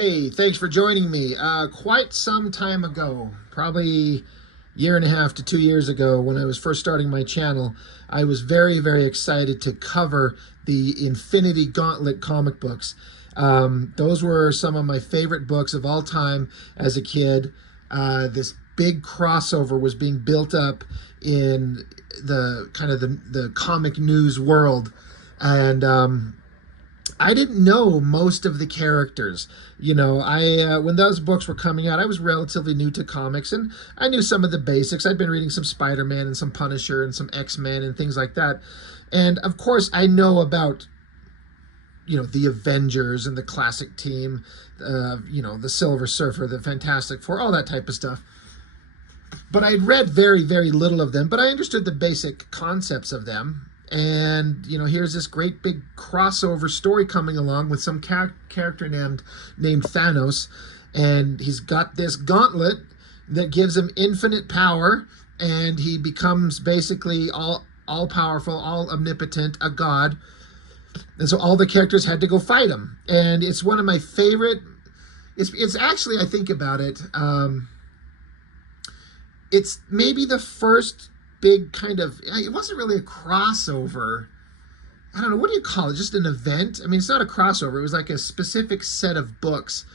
Hey, thanks for joining me. Quite some time ago, probably year and a half to 2 years ago, when I was first starting my channel, I was very excited to cover the Infinity Gauntlet comic books. Those were some of my favorite books of all time as a kid. This big crossover was being built up in the kind of the comic news world, and I didn't know most of the characters. I when those books were coming out, I was relatively new to comics, and I knew some of the basics. I'd been reading some Spider-Man and some Punisher and some X-Men and things like that. And of course, I know about, the Avengers and the classic team, the Silver Surfer, the Fantastic Four, all that type of stuff. But I'd read very little of them, but I understood the basic concepts of them. And here's this great big crossover story coming along with some character named Thanos, and he's got this gauntlet that gives him infinite power, and he becomes basically all powerful, all omnipotent, a god. And so all the characters had to go fight him, and it's one of my favorite. It's actually, I think about it, it's maybe the first big kind of, it wasn't really a crossover. I don't know, what do you call it? Just an event? I mean, it's not a crossover. It was like a specific set of books.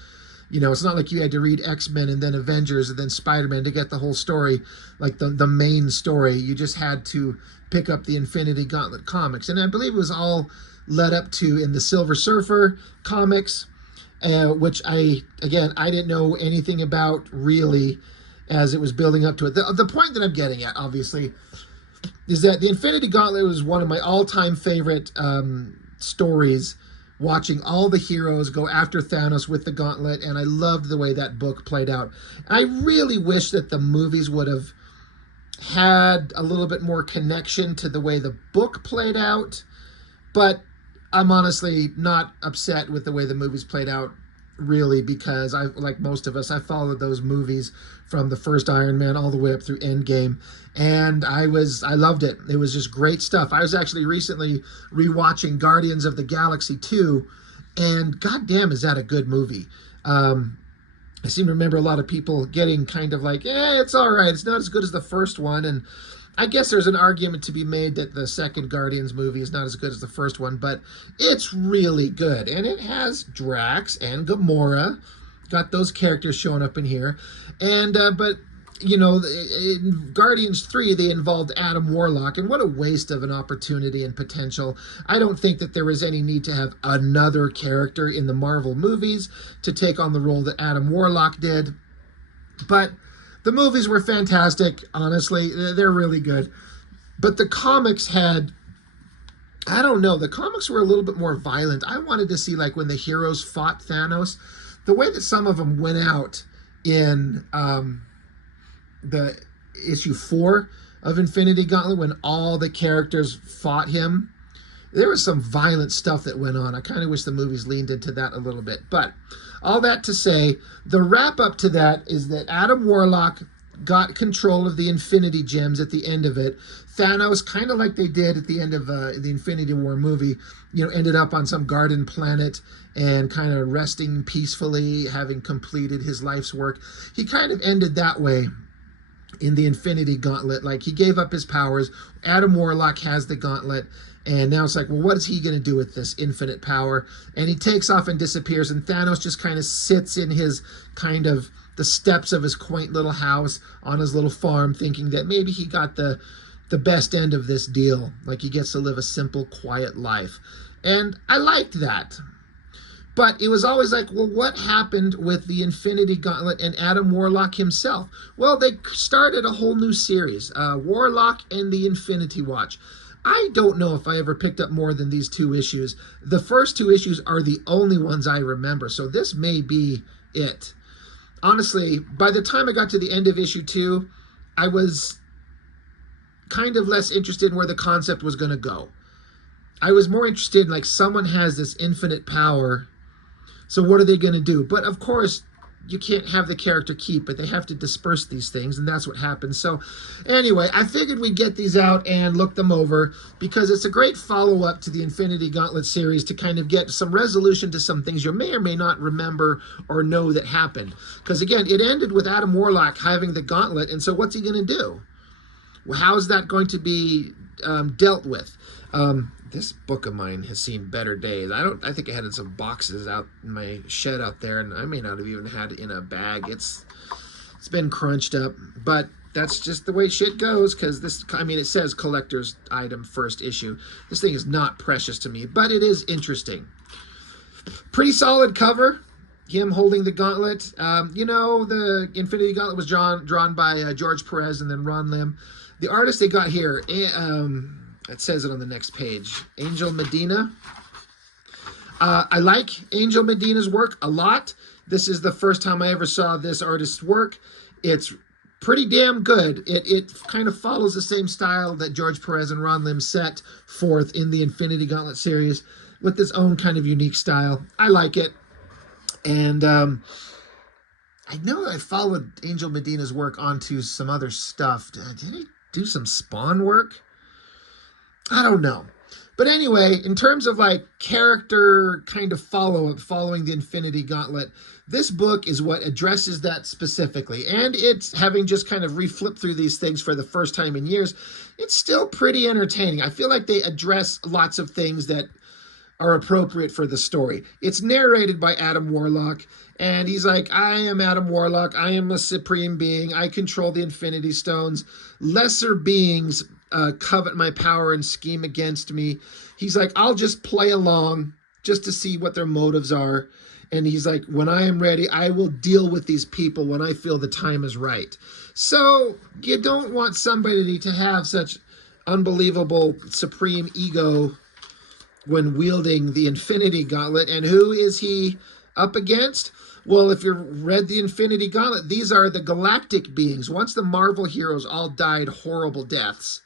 It's not like you had to read X-Men and then Avengers and then Spider-Man to get the whole story, like the main story. You just had to pick up the Infinity Gauntlet comics. And I believe it was all led up to in the Silver Surfer comics, which I didn't know anything about really as it was building up to it. The point that I'm getting at, obviously, is that the Infinity Gauntlet was one of my all-time favorite stories, watching all the heroes go after Thanos with the gauntlet, and I loved the way that book played out. I really wish that the movies would have had a little bit more connection to the way the book played out, but I'm honestly not upset with the way the movies played out, really, because like most of us, I followed those movies from the first Iron Man all the way up through Endgame, and I loved it. It was just great stuff. I was actually recently rewatching Guardians of the Galaxy 2, and goddamn, is that a good movie. I seem to remember a lot of people getting kind of like, it's all right, it's not as good as the first one, and I guess there's an argument to be made that the second Guardians movie is not as good as the first one, but it's really good. And it has Drax and Gamora, got those characters showing up in here. And, but, in Guardians 3, they involved Adam Warlock, and what a waste of an opportunity and potential. I don't think that there was any need to have another character in the Marvel movies to take on the role that Adam Warlock did. But the movies were fantastic, honestly. They're really good. But the comics had, I don't know, the comics were a little bit more violent. I wanted to see, like, when the heroes fought Thanos, the way that some of them went out in the issue 4 of Infinity Gauntlet, when all the characters fought him. There was some violent stuff that went on. I kind of wish the movies leaned into that a little bit. But all that to say, the wrap-up to that is that Adam Warlock got control of the Infinity Gems at the end of it. Thanos, kind of like they did at the end of the Infinity War movie, ended up on some garden planet and kind of resting peacefully, having completed his life's work. He kind of ended that way in the Infinity Gauntlet. Like, he gave up his powers. Adam Warlock has the gauntlet. And now it's like, well, what is he going to do with this infinite power? And he takes off and disappears, and Thanos just kind of sits in his kind of the steps of his quaint little house on his little farm, thinking that maybe he got the best end of this deal. Like, he gets to live a simple, quiet life. And I liked that. But it was always like, well, what happened with the Infinity Gauntlet and Adam Warlock himself? Well, they started a whole new series, Warlock and the Infinity Watch. I don't know if I ever picked up more than these 2 issues. The first 2 issues are the only ones I remember, so this may be it. Honestly, by the time I got to the end of issue 2, I was kind of less interested in where the concept was going to go. I was more interested in, like, someone has this infinite power, so what are they going to do? But of course, you can't have the character keep, but they have to disperse these things, and that's what happens. So anyway, I figured we'd get these out and look them over because it's a great follow-up to the Infinity Gauntlet series to kind of get some resolution to some things you may or may not remember or know that happened. Because again, it ended with Adam Warlock having the gauntlet, and so what's he going to do? Well, how is that going to be dealt with? This book of mine has seen better days. I think I had some boxes out in my shed out there, and I may not have even had it in a bag. It's been crunched up, but that's just the way shit goes, because this, I mean, it says collector's item first issue. This thing is not precious to me, but it is interesting. Pretty solid cover. Him holding the gauntlet. You know, the Infinity Gauntlet was drawn by George Perez and then Ron Lim. The artist they got here, it says it on the next page, Angel Medina. I like Angel Medina's work a lot. This is the first time I ever saw this artist's work. It's pretty damn good. It kind of follows the same style that George Perez and Ron Lim set forth in the Infinity Gauntlet series with its own kind of unique style. I like it. And I know I followed Angel Medina's work onto some other stuff. Did he do some Spawn work? I don't know. But anyway, in terms of like character kind of follow-up following the Infinity Gauntlet, this book is what addresses that specifically. And it's, having just kind of reflipped through these things for the first time in years, it's still pretty entertaining. I feel like they address lots of things that are appropriate for the story. It's narrated by Adam Warlock, and he's like, I am Adam Warlock. I am a supreme being. I control the Infinity Stones. Lesser beings covet my power and scheme against me. He's like, I'll just play along just to see what their motives are. And he's like, when I am ready, I will deal with these people when I feel the time is right. So you don't want somebody to have such unbelievable supreme ego when wielding the Infinity Gauntlet. And who is he up against? Well, if you read the Infinity Gauntlet, these are the galactic beings. Once the Marvel heroes all died horrible deaths,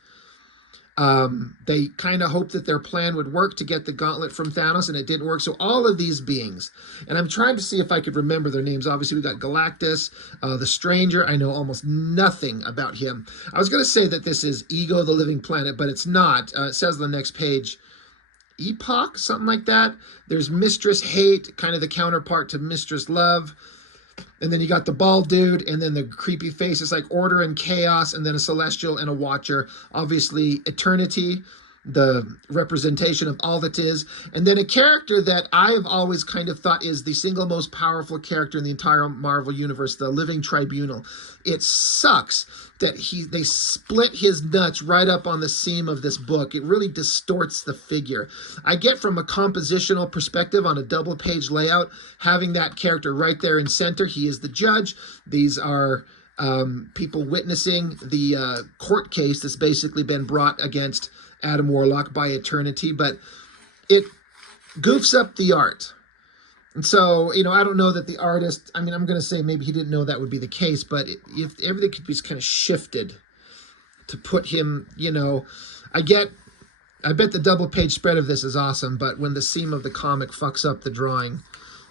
they kind of hoped that their plan would work to get the gauntlet from Thanos, and it didn't work. So all of these beings, and I'm trying to see if I could remember their names. Obviously, we got Galactus, the Stranger. I know almost nothing about him. I was going to say that this is Ego, the Living Planet, but it's not. It says on the next page, Epoch, something like that. There's Mistress Hate, kind of the counterpart to Mistress Love. And then you got the bald dude, and then the creepy face. It's like Order and Chaos, and then a Celestial and a Watcher. Obviously, Eternity, the representation of all that is. And then a character that I've always kind of thought is the single most powerful character in the entire Marvel Universe, the Living Tribunal. It sucks that they split his nuts right up on the seam of this book. It really distorts the figure. I get from a compositional perspective on a double-page layout, having that character right there in center. He is the judge. These are people witnessing the court case that's basically been brought against Adam Warlock by Eternity, but it goofs up the art. And so, you know, I don't know that the artist, I mean, I'm going to say maybe he didn't know that would be the case, but if everything could be kind of shifted to put him, you know, I bet the double page spread of this is awesome, but when the seam of the comic fucks up the drawing,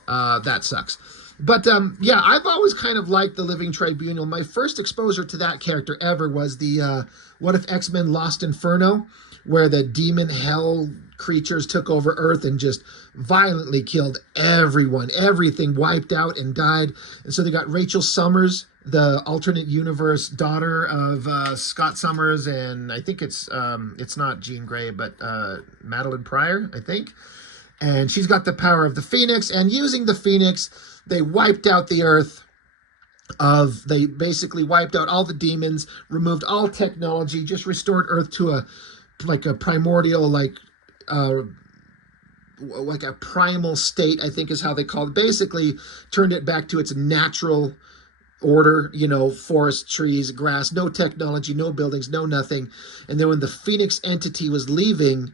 that sucks. But yeah, I've always kind of liked the Living Tribunal. My first exposure to that character ever was the What If X-Men Lost Inferno, where the demon hell creatures took over Earth and just violently killed everyone. Everything wiped out and died. And so they got Rachel Summers, the alternate universe daughter of Scott Summers, and I think it's not Jean Grey, but Madeline Pryor, I think. And she's got the power of the Phoenix, and using the Phoenix, they wiped out the Earth. They basically wiped out all the demons, removed all technology, just restored Earth to a primordial, like a primal state, I think is how they called it. Basically turned it back to its natural order, you know, forest, trees, grass, no technology, no buildings, no nothing. And then when the Phoenix entity was leaving,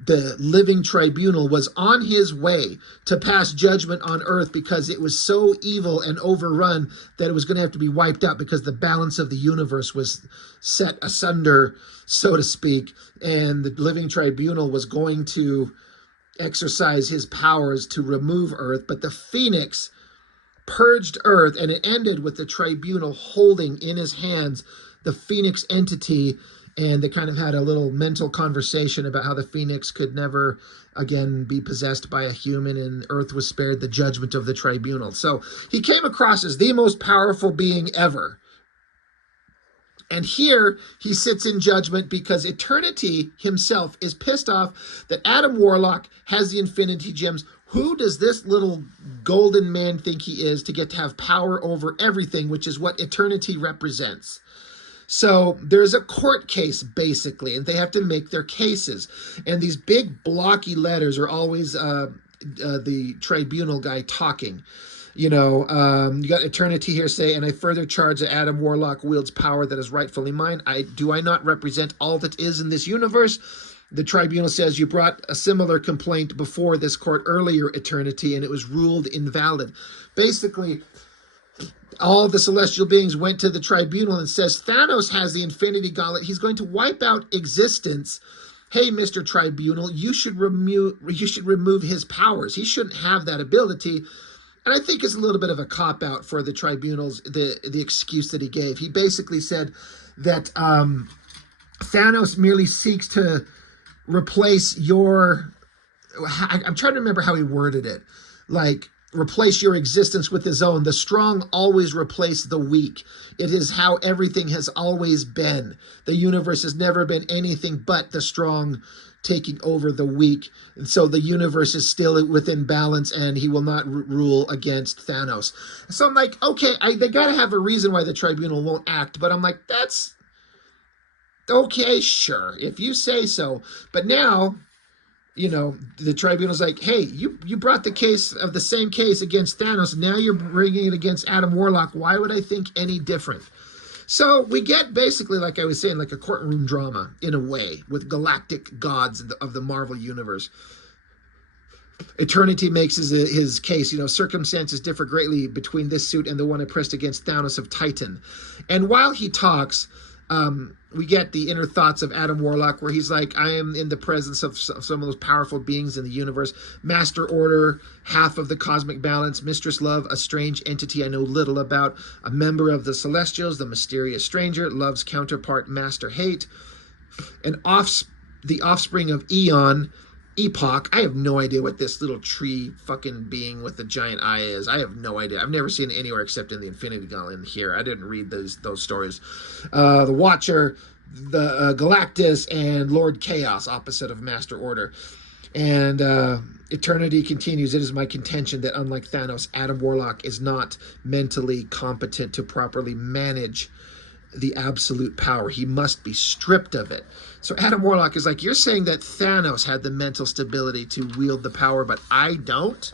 the Living Tribunal was on his way to pass judgment on Earth because it was so evil and overrun that it was going to have to be wiped out because the balance of the universe was set asunder, so to speak. And the Living Tribunal was going to exercise his powers to remove Earth. But the Phoenix purged Earth, and it ended with the tribunal holding in his hands the Phoenix entity, and they kind of had a little mental conversation about how the Phoenix could never again be possessed by a human, and Earth was spared the judgment of the tribunal. So he came across as the most powerful being ever. And here he sits in judgment because Eternity himself is pissed off that Adam Warlock has the Infinity Gems. Who does this little golden man think he is to get to have power over everything, which is what Eternity represents? So there's a court case, basically, and they have to make their cases. And these big blocky letters are always the tribunal guy talking. You know, you got Eternity here say, and I further charge that Adam Warlock wields power that is rightfully mine. Do I not represent all that is in this universe? The tribunal says, you brought a similar complaint before this court earlier, Eternity, and it was ruled invalid. Basically, all the celestial beings went to the tribunal and says, Thanos has the Infinity Gauntlet. He's going to wipe out existence. Hey, Mr. Tribunal, you should remove his powers. He shouldn't have that ability. And I think it's a little bit of a cop-out for the tribunals, the excuse that he gave. He basically said that Thanos merely seeks to replace your... I'm trying to remember how he worded it. Like, replace your existence with his own. The strong always replace the weak. It is how everything has always been. The universe has never been anything but the strong taking over the weak. And so the universe is still within balance, and he will not rule against Thanos. So I'm like, okay, they got to have a reason why the tribunal won't act. But I'm like, that's okay, sure, if you say so. But now, you know, the tribunal's like, hey, you brought the case of the same case against Thanos. Now you're bringing it against Adam Warlock. Why would I think any different? So we get basically, like I was saying, like a courtroom drama in a way with galactic gods of the Marvel universe. Eternity makes his case. You know, circumstances differ greatly between this suit and the one I pressed against Thanos of Titan. And while he talks, we get the inner thoughts of Adam Warlock, where he's like, I am in the presence of some of those powerful beings in the universe. Master Order, half of the cosmic balance. Mistress Love, a strange entity I know little about. A member of the Celestials, the mysterious stranger. Love's counterpart, Master Hate. And the offspring of Epoch. I have no idea what this little tree fucking being with the giant eye is. I have no idea. I've never seen it anywhere except in the Infinity Gauntlet here. I didn't read those stories. The Watcher, the Galactus, and Lord Chaos, opposite of Master Order. And Eternity continues. It is my contention that unlike Thanos, Adam Warlock is not mentally competent to properly manage the absolute power. He must be stripped of it. So Adam Warlock is like, you're saying that Thanos had the mental stability to wield the power, but I don't?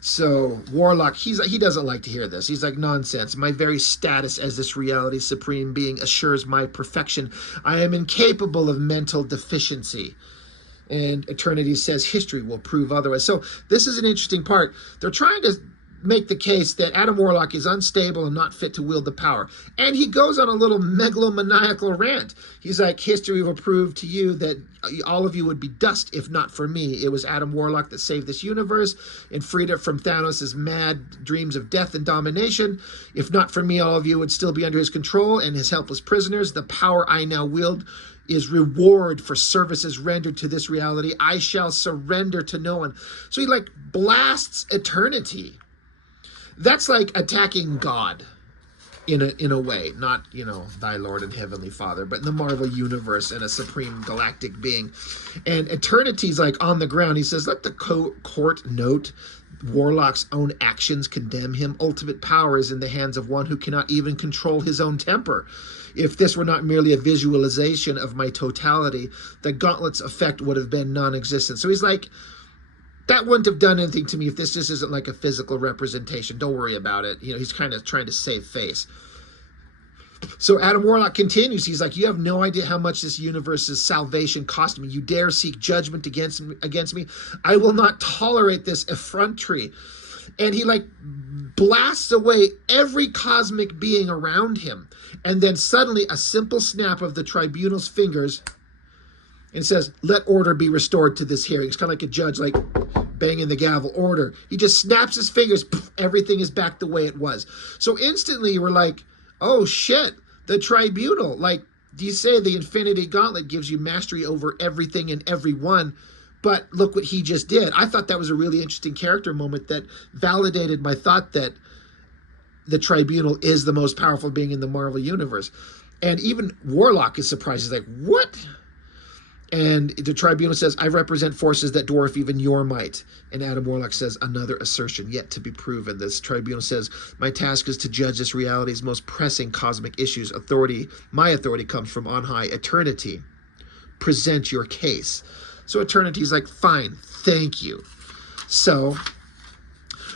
So Warlock, he doesn't like to hear this. He's like, nonsense. My very status as this reality supreme being assures my perfection. I am incapable of mental deficiency. And Eternity says history will prove otherwise. So this is an interesting part. They're trying to make the case that Adam Warlock is unstable and not fit to wield the power. And he goes on a little megalomaniacal rant. He's like, history will prove to you that all of you would be dust if not for me. It was Adam Warlock that saved this universe and freed it from Thanos' mad dreams of death and domination. If not for me, all of you would still be under his control and his helpless prisoners. The power I now wield is reward for services rendered to this reality. I shall surrender to no one. So he like blasts Eternity. That's like attacking God in a way, not, you know, thy Lord and Heavenly Father, but in the Marvel universe and a supreme galactic being. And Eternity's like on the ground. He says, let the court note Warlock's own actions condemn him. Ultimate power is in the hands of one who cannot even control his own temper. If this were not merely a visualization of my totality, the gauntlet's effect would have been non-existent. So he's like, that wouldn't have done anything to me if this just isn't like a physical representation. Don't worry about it. You know, he's kind of trying to save face. So Adam Warlock continues. He's like, you have no idea how much this universe's salvation cost me. You dare seek judgment against me. I will not tolerate this effrontery. And he like blasts away every cosmic being around him. And then suddenly a simple snap of the tribunal's fingers, And it says, let order be restored to this hearing. It's kind of like a judge, like banging the gavel, order. He just snaps his fingers, poof, everything is back the way it was. So instantly we're like, oh shit, the tribunal. Like, do you say the Infinity Gauntlet gives you mastery over everything and everyone? But look what he just did. I thought that was a really interesting character moment that validated my thought that the tribunal is the most powerful being in the Marvel Universe. And even Warlock is surprised. He's like, what? And the tribunal says, I represent forces that dwarf even your might. And Adam Warlock says, another assertion yet to be proven. This tribunal says, my task is to judge this reality's most pressing cosmic issues. My authority comes from on high. Eternity, present your case. So Eternity's like, fine, thank you. So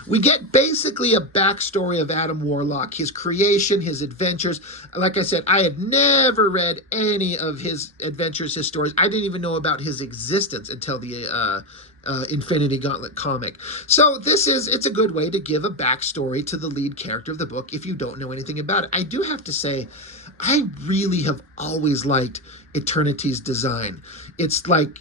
we get basically a backstory of Adam Warlock, his creation, his adventures. Like I said, I had never read any of his adventures, his stories. I didn't even know about his existence until the Infinity Gauntlet comic. So it's a good way to give a backstory to the lead character of the book if you don't know anything about it. I do have to say, I really have always liked Eternity's design. It's like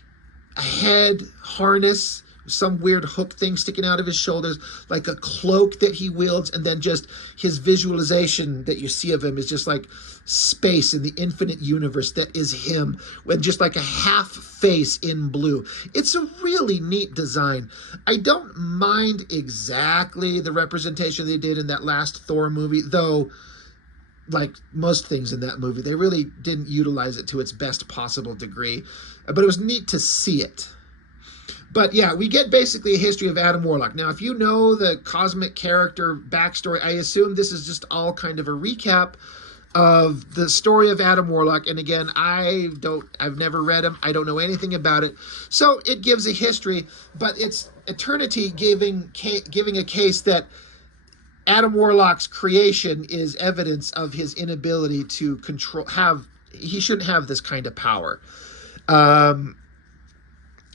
a head harness, some weird hook thing sticking out of his shoulders, like a cloak that he wields, and then just his visualization that you see of him is just like space in the infinite universe that is him, with just like a half face in blue. It's a really neat design. I don't mind exactly the representation they did in that last Thor movie, though like most things in that movie, they really didn't utilize it to its best possible degree, but it was neat to see it. But yeah, we get basically a history of Adam Warlock. Now, if you know the cosmic character backstory, I assume this is just all kind of a recap of the story of Adam Warlock. And again, I've never read him. I don't know anything about it. So it gives a history, but it's Eternity giving a case that Adam Warlock's creation is evidence of his inability to he shouldn't have this kind of power.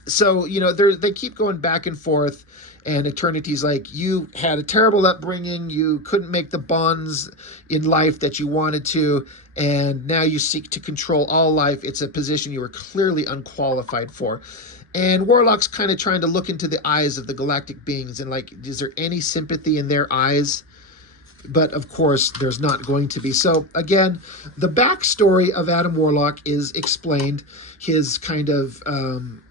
So, you know, they keep going back and forth, and Eternity's like, you had a terrible upbringing, you couldn't make the bonds in life that you wanted to, and now you seek to control all life. It's a position you were clearly unqualified for. And Warlock's kind of trying to look into the eyes of the galactic beings, and like, is there any sympathy in their eyes? But of course, there's not going to be. So again, the backstory of Adam Warlock is explained. His kind of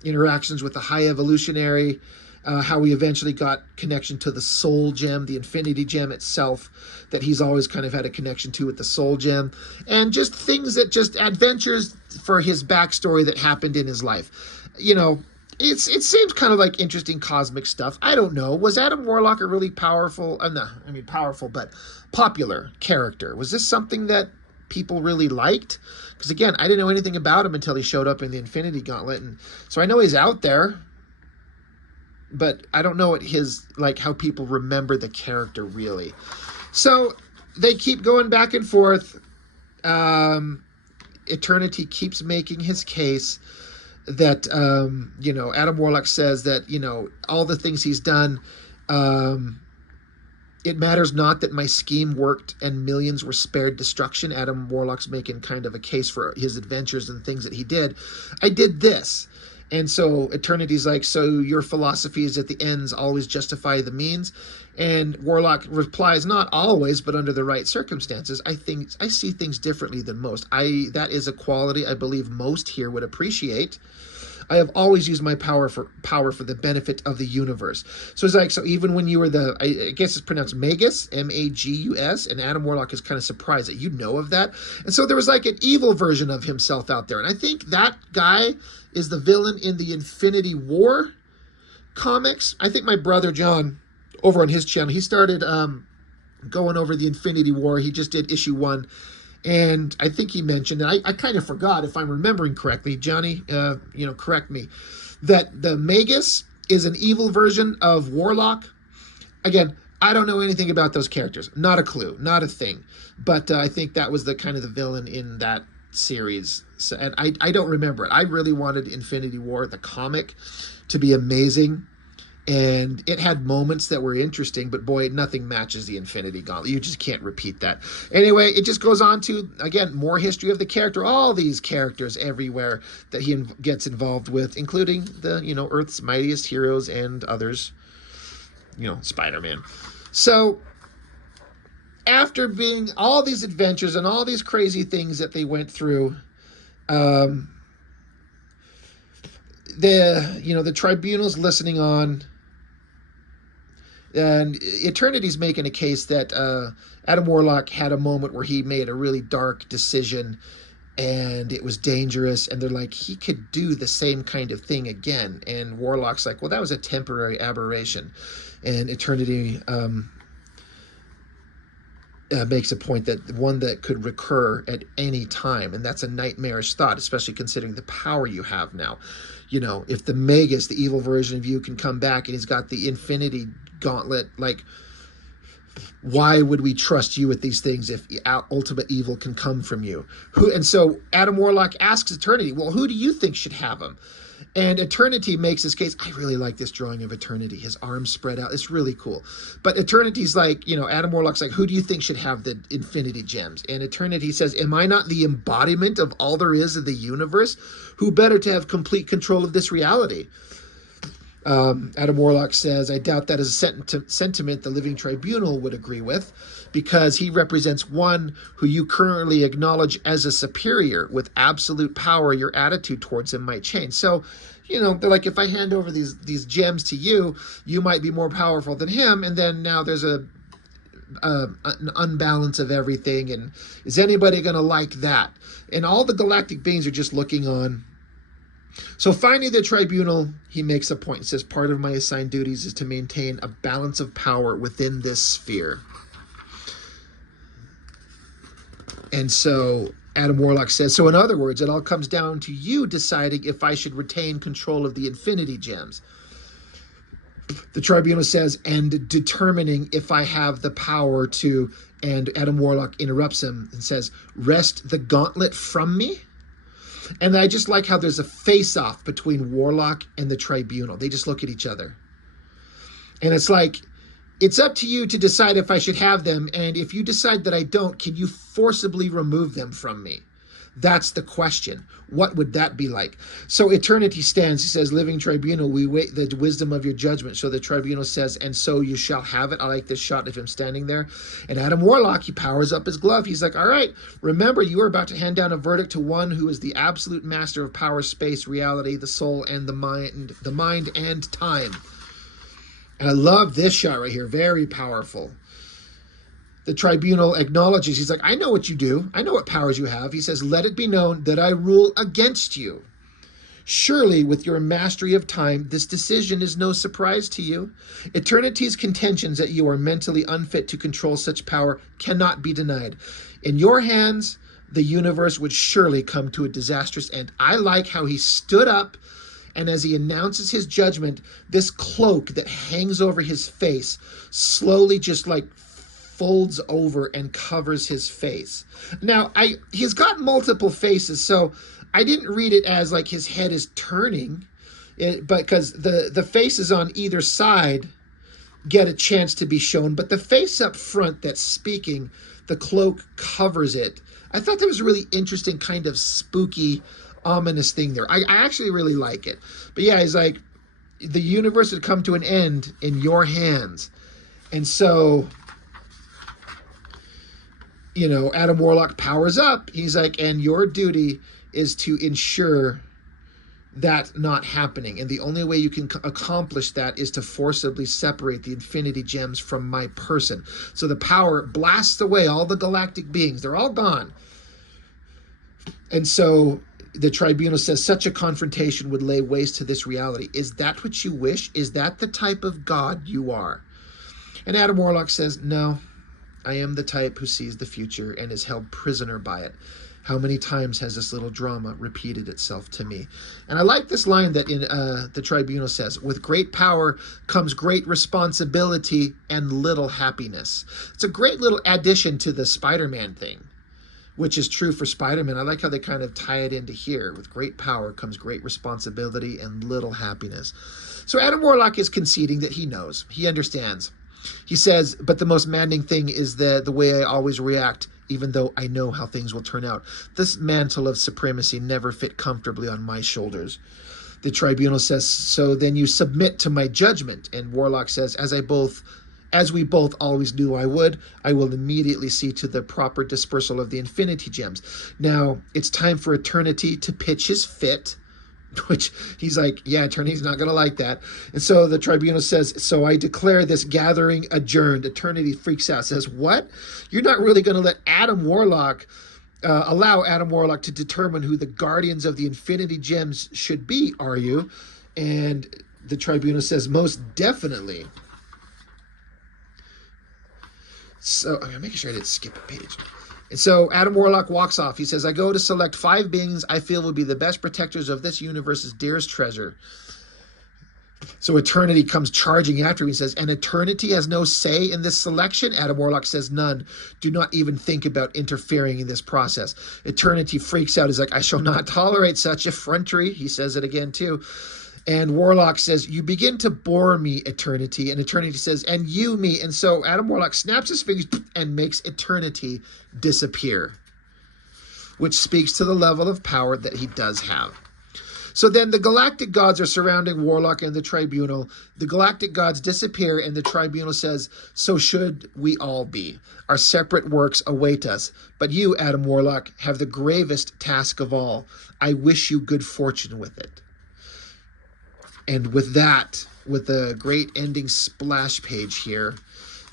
interactions with the High Evolutionary, how he eventually got connection to the Soul Gem, the Infinity Gem itself, that he's always kind of had a connection to with the Soul Gem, and just things that just adventures for his backstory that happened in his life. You know, it seems kind of like interesting cosmic stuff. I don't know. Was Adam Warlock a really powerful, powerful, but popular character? Was this something that people really liked? Because again, I didn't know anything about him until he showed up in the Infinity Gauntlet. And so I know he's out there, but I don't know what how people remember the character really. So they keep going back and forth. Eternity keeps making his case that, Adam Warlock says that, all the things he's done, it matters not that my scheme worked and millions were spared destruction. Adam Warlock's making kind of a case for his adventures and things that he did. I did this. And so Eternity's like, so your philosophy is that the ends always justify the means? And Warlock replies, not always, but under the right circumstances. I see things differently than most. That is a quality I believe most here would appreciate. I have always used my power for the benefit of the universe. So it's like, so even when you were I guess it's pronounced Magus, Magus, and Adam Warlock is kind of surprised that you know of that. And so there was like an evil version of himself out there. And I think that guy is the villain in the Infinity War comics. I think my brother John, over on his channel, he started going over the Infinity War. He just did issue 1. And I think he mentioned, and I kind of forgot if I'm remembering correctly, Johnny, correct me, that the Magus is an evil version of Warlock. Again, I don't know anything about those characters. Not a clue, not a thing. But I think that was the kind of the villain in that series. So, and I don't remember it. I really wanted Infinity War, the comic, to be amazing. And it had moments that were interesting, but boy, nothing matches the Infinity Gauntlet. You just can't repeat that. Anyway, it just goes on to, again, more history of the character. All these characters everywhere that he gets involved with, including the, Earth's mightiest heroes and others. Spider-Man. So, after being all these adventures and all these crazy things that they went through, the Tribunal's listening on, and Eternity's making a case that Adam Warlock had a moment where he made a really dark decision and it was dangerous, and they're like, he could do the same kind of thing again. And Warlock's like, well, that was a temporary aberration. And Eternity makes a point that one that could recur at any time, and that's a nightmarish thought, especially considering the power you have now. If the Magus, the evil version of you, can come back and he's got the Infinity Gauntlet, like, why would we trust you with these things if ultimate evil can come from you? And so Adam Warlock asks Eternity, well, who do you think should have them? And Eternity makes his case. I really like this drawing of Eternity. His arms spread out. It's really cool. But Eternity's like, Adam Warlock's like, who do you think should have the Infinity Gems? And Eternity says, am I not the embodiment of all there is of the universe? Who better to have complete control of this reality? Adam Warlock says, I doubt that is a sentiment the Living Tribunal would agree with, because he represents one who you currently acknowledge as a superior with absolute power. Your attitude towards him might change. So, they're like, if I hand over these gems to you, you might be more powerful than him. And then now there's an unbalance of everything. And is anybody going to like that? And all the galactic beings are just looking on. So finally, the Tribunal, he makes a point. He says, part of my assigned duties is to maintain a balance of power within this sphere. And so Adam Warlock says, so in other words, it all comes down to you deciding if I should retain control of the Infinity Gems. The Tribunal says, and determining if I have the power to, and Adam Warlock interrupts him and says, wrest the gauntlet from me? And I just like how there's a face-off between Warlock and the Tribunal. They just look at each other. And it's like, it's up to you to decide if I should have them, and if you decide that I don't, can you forcibly remove them from me? That's the question. What would that be like? So Eternity stands. He says, Living Tribunal, we wait the wisdom of your judgment. So the Tribunal says, and so you shall have it. I like this shot of him standing there. And Adam Warlock, he powers up his glove. He's like, all right, remember, you are about to hand down a verdict to one who is the absolute master of power, space, reality, the soul, and the mind and time. And I love this shot right here. Very powerful. The Tribunal acknowledges, he's like, I know what you do. I know what powers you have. He says, let it be known that I rule against you. Surely, with your mastery of time, this decision is no surprise to you. Eternity's contentions that you are mentally unfit to control such power cannot be denied. In your hands, the universe would surely come to a disastrous end. I like how he stood up, and as he announces his judgment, this cloak that hangs over his face slowly just like folds over and covers his face. Now, he's got multiple faces, so I didn't read it as like his head is turning, but because the faces on either side get a chance to be shown, but the face up front that's speaking, the cloak covers it. I thought that was a really interesting kind of spooky, ominous thing there. I actually really like it. But yeah, he's like, the universe would come to an end in your hands. And so, Adam Warlock powers up. He's like, and your duty is to ensure that not happening. And the only way you can accomplish that is to forcibly separate the Infinity Gems from my person. So the power blasts away all the galactic beings. They're all gone. And so the Tribunal says such a confrontation would lay waste to this reality. Is that what you wish? Is that the type of God you are? And Adam Warlock says, no. I am the type who sees the future and is held prisoner by it. How many times has this little drama repeated itself to me? And I like this line that in the Tribunal says, with great power comes great responsibility and little happiness. It's a great little addition to the Spider-Man thing, which is true for Spider-Man. I like how they kind of tie it into here. With great power comes great responsibility and little happiness. So Adam Warlock is conceding that he knows. He understands. He says, but the most maddening thing is the way I always react, even though I know how things will turn out. This mantle of supremacy never fit comfortably on my shoulders. The tribunal says, so then you submit to my judgment. And Warlock says, as we both always knew I would, I will immediately see to the proper dispersal of the Infinity Gems. Now, it's time for Eternity to pitch his fit, which he's like, yeah, Eternity's not going to like that. And so the tribunal says, so I declare this gathering adjourned. Eternity freaks out, says, what? You're not really going to let allow Adam Warlock to determine who the guardians of the Infinity Gems should be, are you? And the tribunal says, most definitely. So I'm making sure I didn't skip a page. And so Adam Warlock walks off. He says, I go to select 5 beings I feel will be the best protectors of this universe's dearest treasure. So Eternity comes charging after him. He says, and Eternity has no say in this selection? Adam Warlock says, none. Do not even think about interfering in this process. Eternity freaks out. He's like, I shall not tolerate such effrontery. He says it again too. And Warlock says, you begin to bore me, Eternity. And Eternity says, and you me. And so Adam Warlock snaps his fingers and makes Eternity disappear, which speaks to the level of power that he does have. So then the galactic gods are surrounding Warlock and the tribunal. The galactic gods disappear, and the tribunal says, so should we all be. Our separate works await us. But you, Adam Warlock, have the gravest task of all. I wish you good fortune with it. And with that, with the great ending splash page here,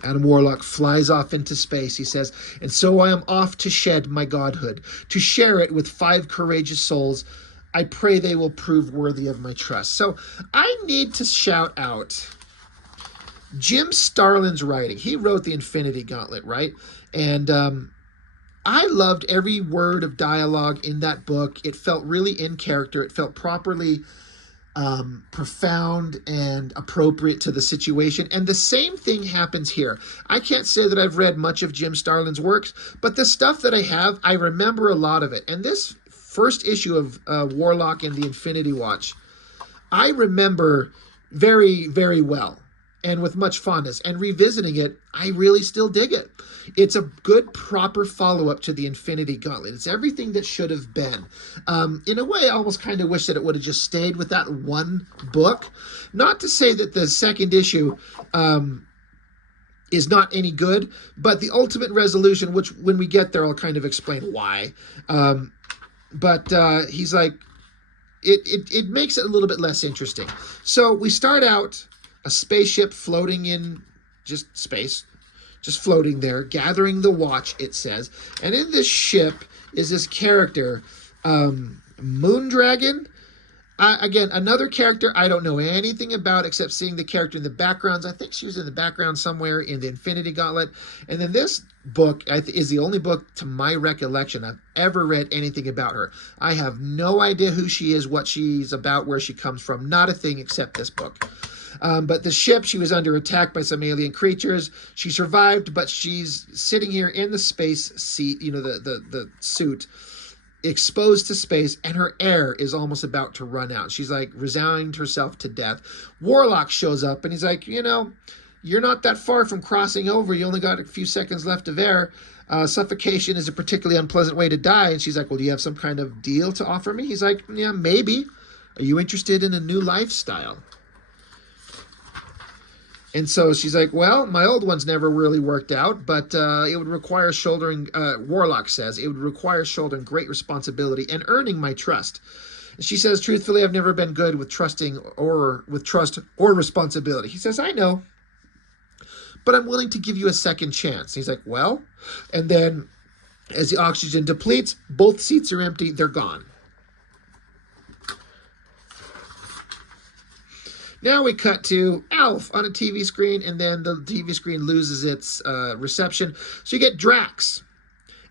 Adam Warlock flies off into space. He says, and so I am off to shed my godhood, to share it with 5 courageous souls. I pray they will prove worthy of my trust. So I need to shout out Jim Starlin's writing. He wrote the Infinity Gauntlet, right? And I loved every word of dialogue in that book. It felt really in character. It felt properly profound and appropriate to the situation. And the same thing happens here. I can't say that I've read much of Jim Starlin's works, but the stuff that I have, I remember a lot of it. And this first issue of Warlock and the Infinity Watch, I remember very, very well and with much fondness. And revisiting it, I really still dig it. It's a good, proper follow-up to the Infinity Gauntlet. It's everything that should have been. In a way, I almost kind of wish that it would have just stayed with that one book. Not to say that the second issue is not any good, but the ultimate resolution, which when we get there, I'll kind of explain why. But he's like, it makes it a little bit less interesting. So we start out a spaceship floating in just space, just floating there, gathering the watch, it says. And in this ship is this character, Moondragon. Again, another character I don't know anything about except seeing the character in the backgrounds. I think she was in the background somewhere in the Infinity Gauntlet. And then this book is the only book, to my recollection, I've ever read anything about her. I have no idea who she is, what she's about, where she comes from. Not a thing except this book. But the ship, she was under attack by some alien creatures. She survived, but she's sitting here in the space seat, you know, the suit, exposed to space, and her air is almost about to run out. She's like resigned herself to death. Warlock shows up, and he's like, you know, you're not that far from crossing over. You only got a few seconds left of air. Suffocation is a particularly unpleasant way to die. And she's like, well, do you have some kind of deal to offer me? He's like, yeah, maybe. Are you interested in a new lifestyle? And so she's like, well, my old one's never really worked out, but it would require shouldering, Warlock says, it would require shouldering great responsibility and earning my trust. And she says, truthfully, I've never been good with trust or responsibility. He says, I know, but I'm willing to give you a second chance. He's like, well, and then as the oxygen depletes, both seats are empty, they're gone. Now we cut to Alf on a TV screen, and then the TV screen loses its reception. So you get Drax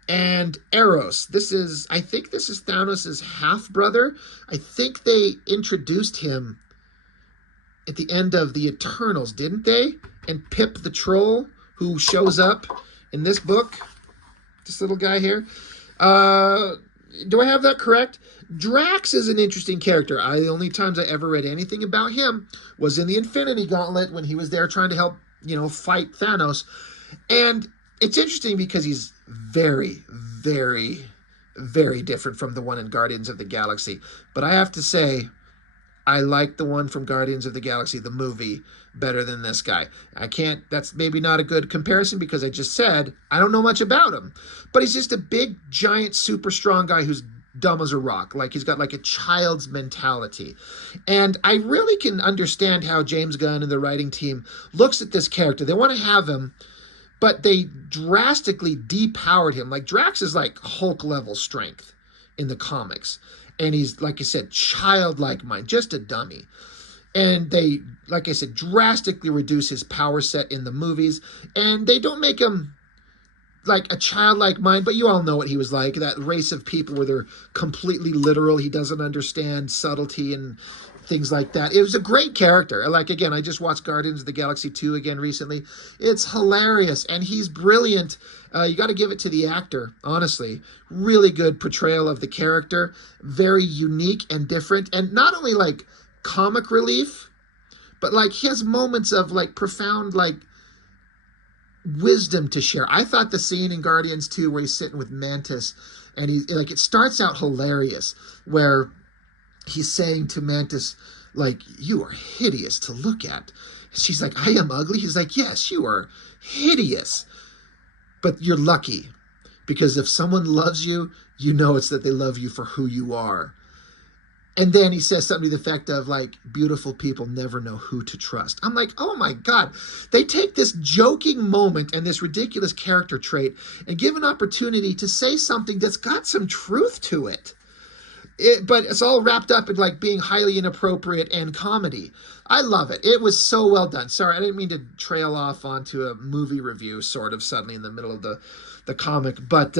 and Eros. I think this is Thanos' half-brother. I think they introduced him at the end of the Eternals, didn't they? And Pip the Troll, who shows up in this book, this little guy here. Uh, do I have that correct? Drax is an interesting character. The only times I ever read anything about him was in the Infinity Gauntlet when he was there trying to help, fight Thanos. And it's interesting because he's very, very, very different from the one in Guardians of the Galaxy. But I have to say, I like the one from Guardians of the Galaxy, the movie, better than this guy. That's maybe not a good comparison because I just said I don't know much about him. But he's just a big, giant, super strong guy who's dumb as a rock. Like he's got like a child's mentality. And I really can understand how James Gunn and the writing team looks at this character. They want to have him, but they drastically depowered him. Like Drax is like Hulk level strength in the comics. And he's, like I said, childlike mind, just a dummy. And they, like I said, drastically reduce his power set in the movies. And they don't make him like a childlike mind, but you all know what he was like. That race of people where they're completely literal. He doesn't understand subtlety and things like that. It was a great character. Like, again, I just watched Guardians of the Galaxy 2 again recently. It's hilarious, and he's brilliant. You got to give it to the actor, honestly. Really good portrayal of the character. Very unique and different. And not only, like, comic relief, but, like, he has moments of, like, profound, like, wisdom to share. I thought the scene in Guardians 2 where he's sitting with Mantis, and it starts out hilarious, where he's saying to Mantis, like, you are hideous to look at. She's like, I am ugly? He's like, yes, you are hideous. But you're lucky, because if someone loves you, you know it's that they love you for who you are. And then he says something to the effect of, like, beautiful people never know who to trust. I'm like, oh my God. They take this joking moment and this ridiculous character trait and give an opportunity to say something that's got some truth to it. But it's all wrapped up in like being highly inappropriate and comedy. I love it. It was so well done. Sorry, I didn't mean to trail off onto a movie review sort of suddenly in the middle of the comic. But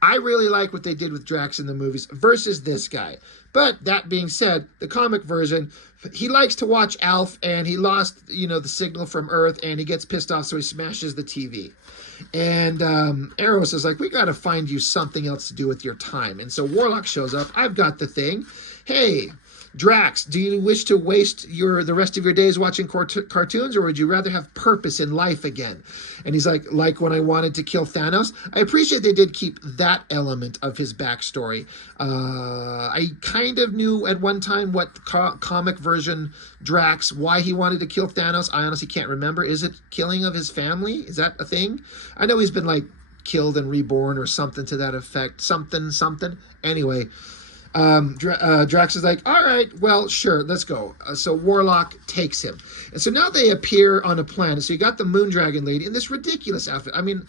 I really like what they did with Drax in the movies versus this guy. But that being said, the comic version, he likes to watch Alf, and he lost, the signal from Earth, and he gets pissed off, so he smashes the TV. And Eros is like, we got to find you something else to do with your time. And so Warlock shows up. I've got the thing. Hey, Drax, do you wish to waste the rest of your days watching cartoons, or would you rather have purpose in life again? And he's like when I wanted to kill Thanos. I appreciate they did keep that element of his backstory. I kind of knew at one time what comic version Drax, why he wanted to kill Thanos. I honestly can't remember. Is it killing of his family? Is that a thing? I know he's been like killed and reborn or something to that effect. Something. Anyway. Drax is like, all right, well, sure, let's go. So Warlock takes him. And so now they appear on a planet. So you got the Moondragon lady in this ridiculous outfit. I mean,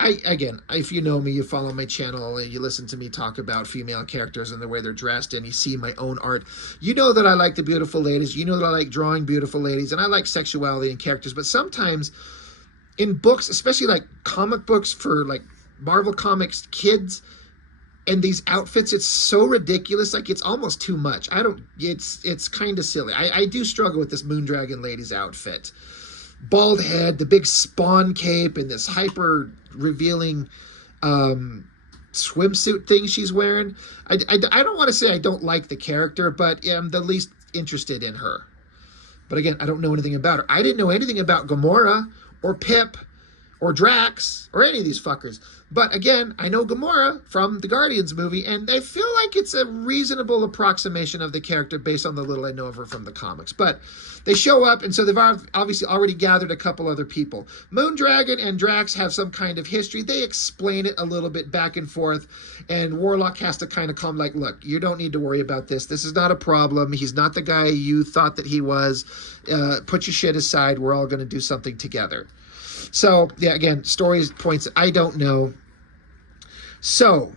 if you know me, you follow my channel, you listen to me talk about female characters and the way they're dressed, and you see my own art. You know that I like the beautiful ladies. You know that I like drawing beautiful ladies, and I like sexuality in characters. But sometimes in books, especially like comic books for like Marvel Comics kids, and these outfits, it's so ridiculous, like it's almost too much. It's kind of silly. I do struggle with this Moondragon lady's outfit. Bald head, the big Spawn cape, and this hyper revealing swimsuit thing she's wearing. I don't want to say I don't like the character, but I'm the least interested in her. But again, I don't know anything about her. I didn't know anything about Gamora or Pip or Drax or any of these fuckers. But again, I know Gamora from the Guardians movie, and I feel like it's a reasonable approximation of the character based on the little I know of her from the comics. But they show up, and so they've obviously already gathered a couple other people. Moondragon and Drax have some kind of history. They explain it a little bit back and forth, and Warlock has to kind of come like, look, you don't need to worry about this. This is not a problem. He's not the guy you thought that he was. Put your shit aside. We're all going to do something together. So, yeah, again, stories, points, I don't know. So,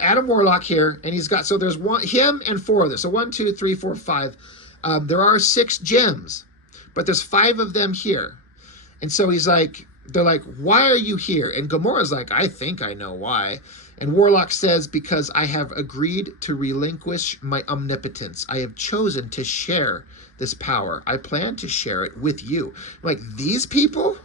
Adam Warlock here, and he's got, so there's him and 4 others. So 1, 2, 3, 4, 5. There are 6 gems, but there's 5 of them here. And so they're like, why are you here? And Gamora's like, I think I know why. And Warlock says, because I have agreed to relinquish my omnipotence. I have chosen to share this power. I plan to share it with you. I'm like, these people?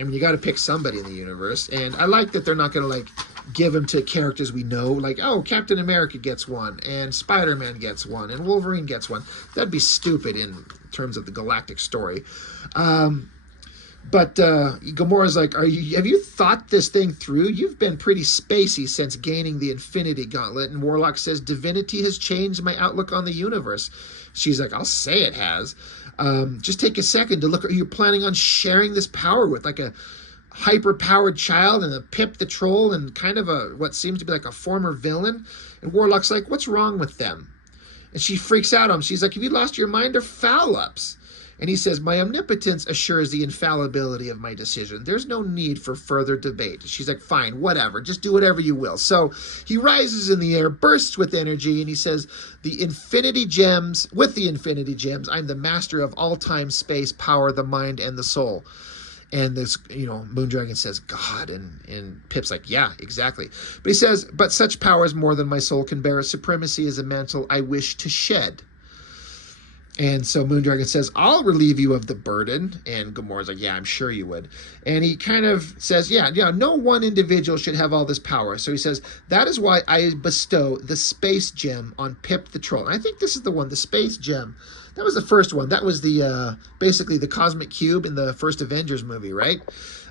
I mean, you got to pick somebody in the universe. And I like that they're not going to, like, give them to characters we know. Like, oh, Captain America gets one, and Spider-Man gets one, and Wolverine gets one. That'd be stupid in terms of the galactic story. But Gamora's like, have you thought this thing through? You've been pretty spacey since gaining the Infinity Gauntlet. And Warlock says, divinity has changed my outlook on the universe. She's like, I'll say it has. Just take a second to look at who you're planning on sharing this power with, like a hyper-powered child and a Pip the Troll and kind of what seems to be like a former villain. And Warlock's like, what's wrong with them? And she freaks out on him. She's like, have you lost your mind or foul-ups? And he says, my omnipotence assures the infallibility of my decision. There's no need for further debate. She's like, fine, whatever. Just do whatever you will. So he rises in the air, bursts with energy, and he says, with the Infinity Gems, I'm the master of all time, space, power, the mind, and the soul. And this, Moondragon says, God, and Pip's like, yeah, exactly. But he says, but such power is more than my soul can bear. Supremacy is a mantle I wish to shed. And so Moondragon says, I'll relieve you of the burden. And Gamora's like, yeah, I'm sure you would. And he kind of says, yeah, no one individual should have all this power. So he says, that is why I bestow the space gem on Pip the Troll. And I think this is the one, the space gem. That was the first one. That was the basically the cosmic cube in the first Avengers movie, right?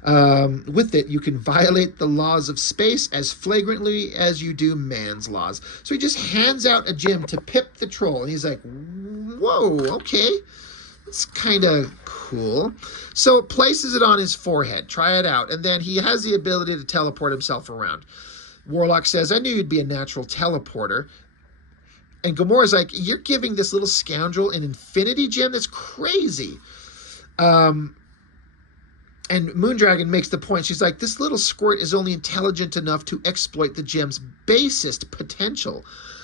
With it, you can violate the laws of space as flagrantly as you do man's laws. So he just hands out a gem to Pip the Troll, and he's like, whoa, okay. It's kind of cool. So places it on his forehead. Try it out. And then he has the ability to teleport himself around. Warlock says, I knew you'd be a natural teleporter. And Gamora's like, you're giving this little scoundrel an infinity gem? That's crazy. And Moondragon makes the point. She's like, this little squirt is only intelligent enough to exploit the gem's basest potential.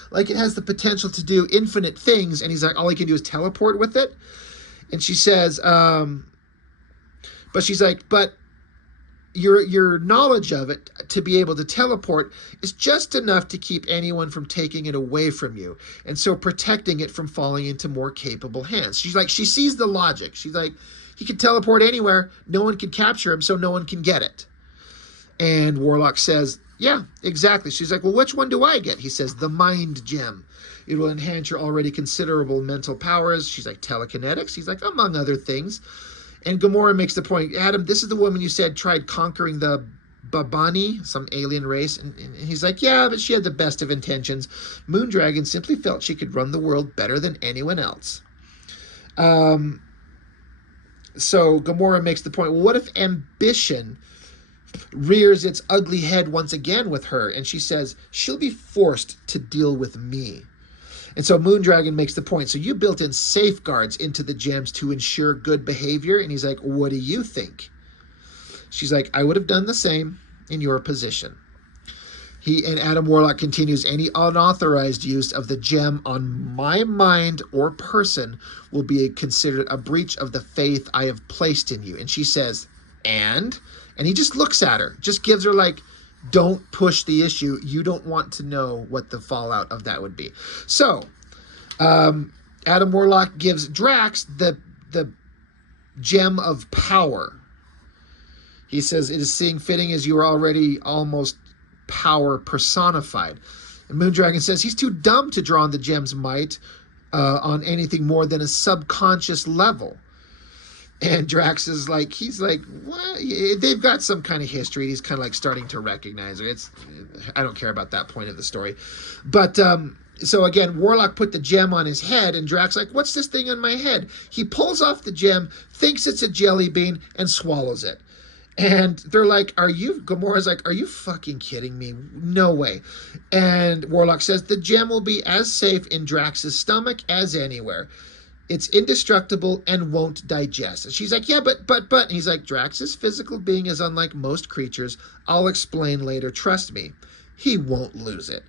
Like, it has the potential to do infinite things. And he's like, all he can do is teleport with it. And she says, but your knowledge of it to be able to teleport is just enough to keep anyone from taking it away from you, and so protecting it from falling into more capable hands. She's like, she sees the logic. She's like, he can teleport anywhere, no one can capture him, so no one can get it. And Warlock says, yeah, exactly. She's like, well, which one do I get? He says, the mind gem. It will enhance your already considerable mental powers. She's like, telekinetics? He's like, among other things. And Gamora makes the point, Adam, this is the woman you said tried conquering the Babani, some alien race. And he's like, yeah, but she had the best of intentions. Moondragon simply felt she could run the world better than anyone else. So Gamora makes the point, well, what if ambition rears its ugly head once again with her? And she says, she'll be forced to deal with me. And so Moondragon makes the point, so you built in safeguards into the gems to ensure good behavior? And he's like, what do you think? She's like, I would have done the same in your position. And Adam Warlock continues, any unauthorized use of the gem on my mind or person will be considered a breach of the faith I have placed in you. And she says, and he just looks at her, just gives her like, don't push the issue. You don't want to know what the fallout of that would be. So, Adam Warlock gives Drax the gem of power. He says, it is seeing fitting as you are already almost power personified. And Moondragon says he's too dumb to draw on the gem's might on anything more than a subconscious level. And Drax is like, he's like, what? They've got some kind of history. He's kind of like starting to recognize her. I don't care about that point of the story. But, so again, Warlock put the gem on his head, and Drax like, what's this thing on my head? He pulls off the gem, thinks it's a jelly bean, and swallows it. And they're like, Gamora's like, are you fucking kidding me? No way. And Warlock says, the gem will be as safe in Drax's stomach as anywhere. It's indestructible and won't digest. And she's like, yeah, but. And he's like, Drax's physical being is unlike most creatures. I'll explain later. Trust me. He won't lose it.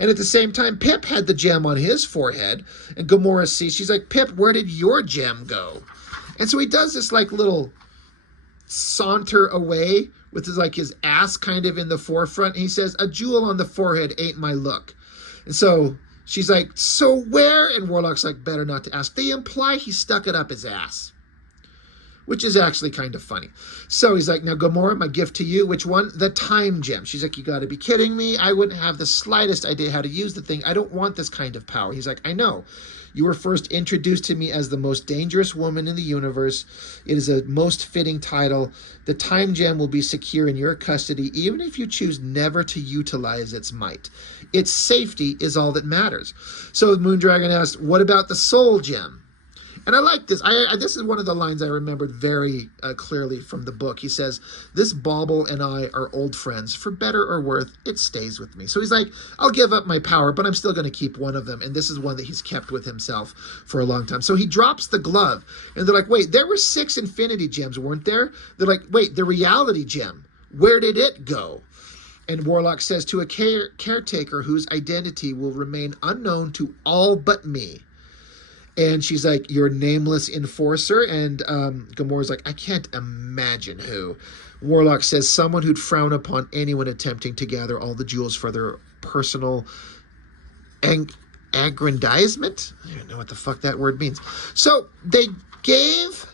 And at the same time, Pip had the gem on his forehead. And Gamora sees, she's like, Pip, where did your gem go? And so he does this like little saunter away with his ass kind of in the forefront. And he says, a jewel on the forehead ain't my look. And so she's like, so where? And Warlock's like, better not to ask. They imply he stuck it up his ass. which is actually kind of funny. So he's like, now Gamora, my gift to you, which one? The time gem. She's like, you got to be kidding me. I wouldn't have the slightest idea how to use the thing. I don't want this kind of power. He's like, I know. You were first introduced to me as the most dangerous woman in the universe. It is a most fitting title. The time gem will be secure in your custody, even if you choose never to utilize its might. Its safety is all that matters. So Moondragon asked, what about the soul gem? And I like this. This is one of the lines I remembered very clearly from the book. He says, this bauble and I are old friends. For better or worse, it stays with me. So he's like, I'll give up my power, but I'm still going to keep one of them. And this is one that he's kept with himself for a long time. So he drops the glove. And they're like, wait, there were 6 infinity gems, weren't there? They're like, wait, the reality gem, where did it go? And Warlock says, to a caretaker whose identity will remain unknown to all but me. And she's like, your nameless enforcer. And Gamora's like, I can't imagine who. Warlock says, someone who'd frown upon anyone attempting to gather all the jewels for their personal aggrandizement. I don't know what the fuck that word means. So they gave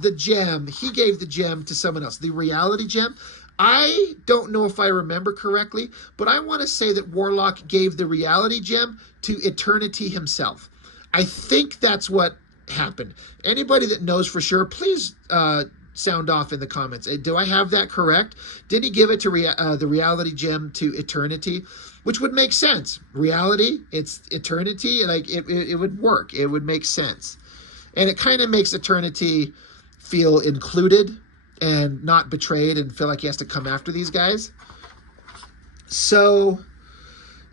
the gem. He gave the gem to someone else. The reality gem. I don't know if I remember correctly, but I want to say that Warlock gave the reality gem to Eternity himself. I think that's what happened. Anybody that knows for sure, please sound off in the comments. Do I have that correct? Did he give it to the reality gem to Eternity? Which would make sense. Reality, it's Eternity. Like it would work. It would make sense. And it kind of makes Eternity feel included and not betrayed and feel like he has to come after these guys. So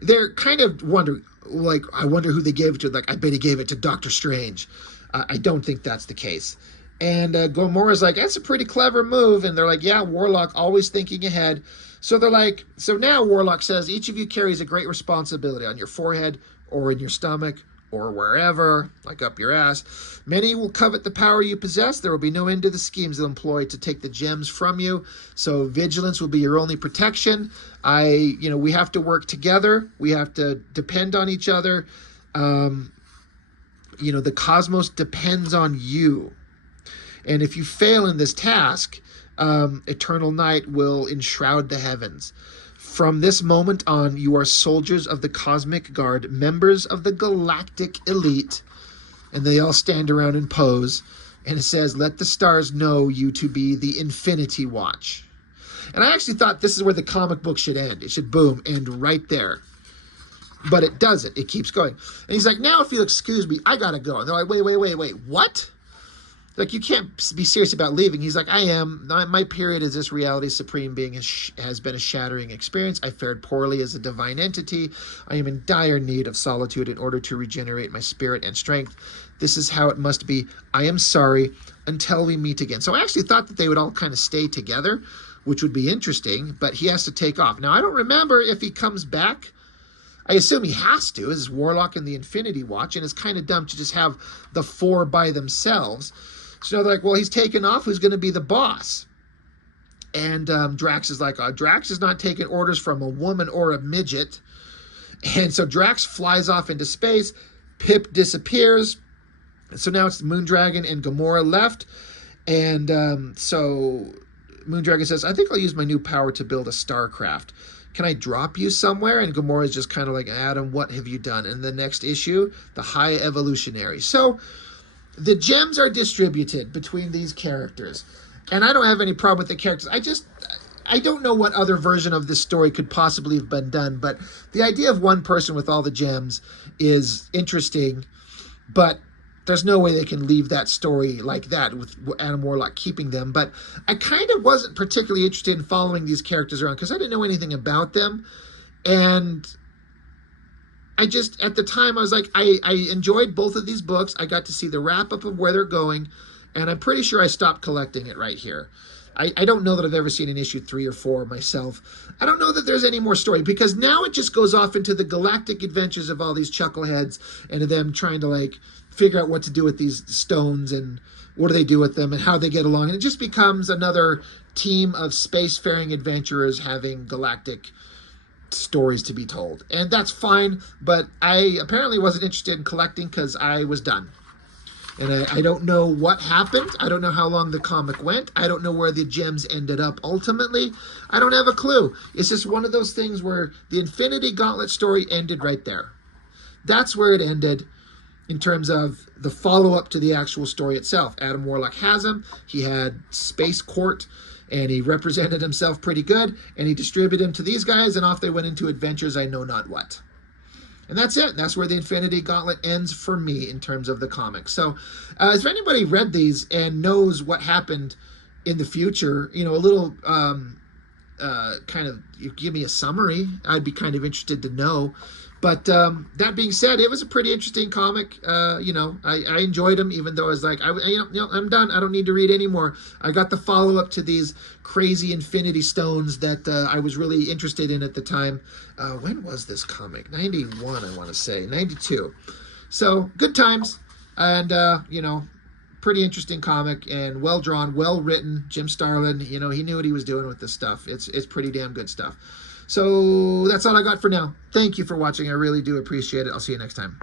they're kind of wondering, like, I wonder who they gave it to. Like, I bet he gave it to Doctor Strange. I don't think that's the case. And Gamora's like, that's a pretty clever move. And they're like, yeah, Warlock, always thinking ahead. So they're like, so now Warlock says, each of you carries a great responsibility on your forehead or in your stomach or wherever, like up your ass. Many will covet the power you possess. There will be no end to the schemes they'll employ to take the gems from you. So vigilance will be your only protection. We have to work together. We have to depend on each other. The cosmos depends on you. And if you fail in this task, eternal night will enshroud the heavens. From this moment on, you are soldiers of the Cosmic Guard, members of the Galactic Elite. And they all stand around and pose. And it says, let the stars know you to be the Infinity Watch. And I actually thought this is where the comic book should end. It should, boom, end right there. But it doesn't. It keeps going. And he's like, now if you'll excuse me, I gotta go. And they're like, wait, what? Like, you can't be serious about leaving. He's like, I am. My period as this reality supreme being has been a shattering experience. I fared poorly as a divine entity. I am in dire need of solitude in order to regenerate my spirit and strength. This is how it must be. I am sorry until we meet again. So I actually thought that they would all kind of stay together, which would be interesting, but he has to take off. Now, I don't remember if he comes back. I assume he has to. This is Warlock and the Infinity Watch, and it's kind of dumb to just have the 4 by themselves. So they're like, well, he's taken off. Who's going to be the boss? And Drax is like, Drax is not taking orders from a woman or a midget. And so Drax flies off into space. Pip disappears. So now it's Moondragon and Gamora left. And so Moondragon says, I think I'll use my new power to build a starcraft. Can I drop you somewhere? And Gamora's just kind of like, Adam, what have you done? And the next issue, the High Evolutionary. So the gems are distributed between these characters. And I don't have any problem with the characters. I don't know what other version of this story could possibly have been done, but the idea of one person with all the gems is interesting, but there's no way they can leave that story like that with Adam Warlock keeping them. But I kind of wasn't particularly interested in following these characters around because I didn't know anything about them. And I just, at the time, I was like, I enjoyed both of these books. I got to see the wrap-up of where they're going, and I'm pretty sure I stopped collecting it right here. I don't know that I've ever seen an issue 3 or 4 myself. I don't know that there's any more story, because now it just goes off into the galactic adventures of all these chuckleheads and of them trying to, like, figure out what to do with these stones and what do they do with them and how they get along. And it just becomes another team of spacefaring adventurers having galactic stories to be told. And that's fine, but I apparently wasn't interested in collecting because I was done. And I don't know what happened. I don't know how long the comic went. I don't know where the gems ended up ultimately. I don't have a clue. It's just one of those things where the Infinity Gauntlet story ended right there. That's where it ended in terms of the follow-up to the actual story itself. Adam Warlock has him. He had Space Court, and he represented himself pretty good, and he distributed him to these guys, and off they went into adventures I know not what. And that's it. That's where the Infinity Gauntlet ends for me in terms of the comics. So if anybody read these and knows what happened in the future, you know, a little kind of, you give me a summary, I'd be kind of interested to know. But that being said, it was a pretty interesting comic. You know, I enjoyed them, even though I was like, I'm done. I don't need to read anymore. I got the follow-up to these crazy Infinity Stones that I was really interested in at the time. When was this comic? 91, I want to say. 92. So, good times. And, you know, pretty interesting comic and well-drawn, well-written. Jim Starlin, you know, he knew what he was doing with this stuff. It's pretty damn good stuff. So that's all I got for now. Thank you for watching. I really do appreciate it. I'll see you next time.